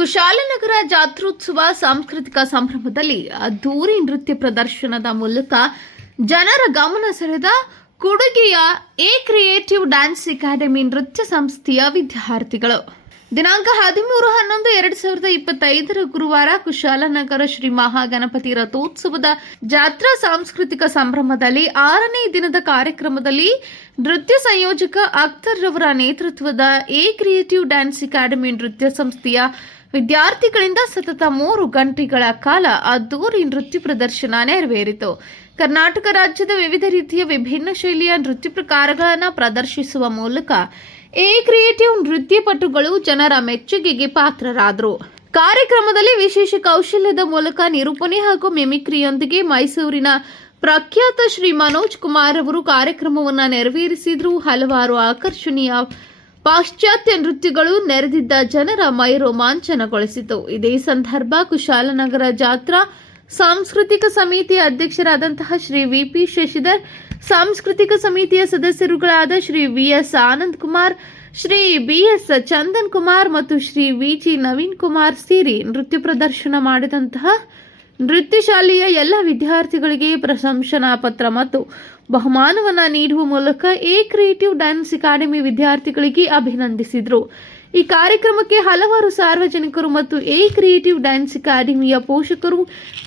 ಕುಶಾಲನಗರ ಜಾತ್ರೋತ್ಸವ ಸಾಂಸ್ಕೃತಿಕ ಸಂಭ್ರಮದಲ್ಲಿ ಅದ್ದೂರಿ ನೃತ್ಯ ಪ್ರದರ್ಶನದ ಮೂಲಕ ಜನರ ಗಮನ ಸೆಳೆದ ಕೊಡುಗೆಯ ಎ ಕ್ರಿಯೇಟಿವ್ ಡ್ಯಾನ್ಸ್ ಅಕಾಡೆಮಿ ನೃತ್ಯ ಸಂಸ್ಥೆಯ ವಿದ್ಯಾರ್ಥಿಗಳು. ದಿನಾಂಕ ಹದಿಮೂರು ಹನ್ನೊಂದು ಎರಡ್ ಸಾವಿರದ ಇಪ್ಪತ್ತೈದರ ಗುರುವಾರ ಕುಶಾಲನಗರ ಶ್ರೀ ಮಹಾಗಣಪತಿ ರಥೋತ್ಸವದ ಜಾತ್ರಾ ಸಾಂಸ್ಕೃತಿಕ ಸಂಭ್ರಮದಲ್ಲಿ ಆರನೇ ದಿನದ ಕಾರ್ಯಕ್ರಮದಲ್ಲಿ ನೃತ್ಯ ಸಂಯೋಜಕ ಅಖ್ತರ್ ರವರ ನೇತೃತ್ವದ ಎ ಕ್ರಿಯೇಟಿವ್ ಡ್ಯಾನ್ಸ್ ಅಕಾಡೆಮಿ ನೃತ್ಯ ಸಂಸ್ಥೆಯ ವಿದ್ಯಾರ್ಥಿಗಳಿಂದ ಸತತ ಮೂರು ಗಂಟೆಗಳ ಕಾಲ ಅದ್ದೂರಿ ನೃತ್ಯ ಪ್ರದರ್ಶನ ನೆರವೇರಿತು. ಕರ್ನಾಟಕ ರಾಜ್ಯದ ವಿವಿಧ ರೀತಿಯ ವಿಭಿನ್ನ ಶೈಲಿಯ ನೃತ್ಯ ಪ್ರಕಾರಗಳನ್ನು ಪ್ರದರ್ಶಿಸುವ ಮೂಲಕ ಎ ಕ್ರಿಯೇಟಿವ್ ನೃತ್ಯಪಟುಗಳು ಜನರ ಮೆಚ್ಚುಗೆಗೆ ಪಾತ್ರರಾದರು. ಕಾರ್ಯಕ್ರಮದಲ್ಲಿ ವಿಶೇಷ ಕೌಶಲ್ಯದ ಮೂಲಕ ನಿರೂಪಣೆ ಹಾಗೂ ಮಿಮಿಕ್ರಿಯೊಂದಿಗೆ ಮೈಸೂರಿನ ಪ್ರಖ್ಯಾತ ಶ್ರೀ ಮನೋಜ್ ಕುಮಾರ್ ಅವರು ಕಾರ್ಯಕ್ರಮವನ್ನು ನೆರವೇರಿಸಿದ್ರು. ಹಲವಾರು ಆಕರ್ಷಣೀಯ ಪಾಶ್ಚಾತ್ಯ ನೃತ್ಯಗಳು ನೆರೆದಿದ್ದ ಜನರ ಮೈ ರೋಮಾಂಚನಗೊಳಿಸಿತು ಇದೇ ಸಂದರ್ಭ ಕುಶಾಲನಗರ ಜಾತ್ರಾ ಸಾಂಸ್ಕೃತಿಕ ಸಮಿತಿಯ ಅಧ್ಯಕ್ಷರಾದಂತಹ ಶ್ರೀ ವಿಪಿ ಶಶಿಧರ್, ಸಾಂಸ್ಕೃತಿಕ ಸಮಿತಿಯ ಸದಸ್ಯರುಗಳಾದ ಶ್ರೀ ವಿಎಸ್ ಆನಂದ್ ಕುಮಾರ್, ಶ್ರೀ ಬಿಎಸ್ ಚಂದನ್ ಕುಮಾರ್ ಮತ್ತು ಶ್ರೀ ವಿಜಿ ನವೀನ್ ಕುಮಾರ್ ಸೇರಿ ನೃತ್ಯ ಪ್ರದರ್ಶನ ಮಾಡಿದಂತಹ ನೃತ್ಯ ಶಾಲೆಯ ಎಲ್ಲ ವಿದ್ಯಾರ್ಥಿಗಳಿಗೆ ಪ್ರಶಂಸನಾ ಪತ್ರ ಮತ್ತು ಬಹುಮಾನವನ್ನು ನೀಡುವ ಮೂಲಕ ಎ ಕ್ರಿಯೇಟಿವ್ ಡ್ಯಾನ್ಸ್ ಅಕಾಡೆಮಿ ವಿದ್ಯಾರ್ಥಿಗಳಿಗೆ ಅಭಿನಂದಿಸಿದರು. ಈ ಕಾರ್ಯಕ್ರಮಕ್ಕೆ ಹಲವಾರು ಸಾರ್ವಜನಿಕರು ಮತ್ತು ಎ ಕ್ರಿಯೇಟಿವ್ ಡ್ಯಾನ್ಸ್ ಅಕಾಡೆಮಿಯ ಪೋಷಕರು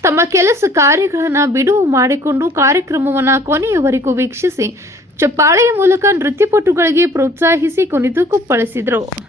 ತಮ್ಮ ಕೆಲಸ ಕಾರ್ಯಗಳನ್ನು ಬಿಡುವು ಮಾಡಿಕೊಂಡು ಕಾರ್ಯಕ್ರಮವನ್ನು ಕೊನೆಯವರೆಗೂ ವೀಕ್ಷಿಸಿ. ಚಪ್ಪಾಳೆಯ ಮೂಲಕ ನೃತ್ಯಪಟುಗಳಿಗೆ ಪ್ರೋತ್ಸಾಹಿಸಿ ಕುಣಿದು ಕುಪ್ಪಳಿಸಿದರು.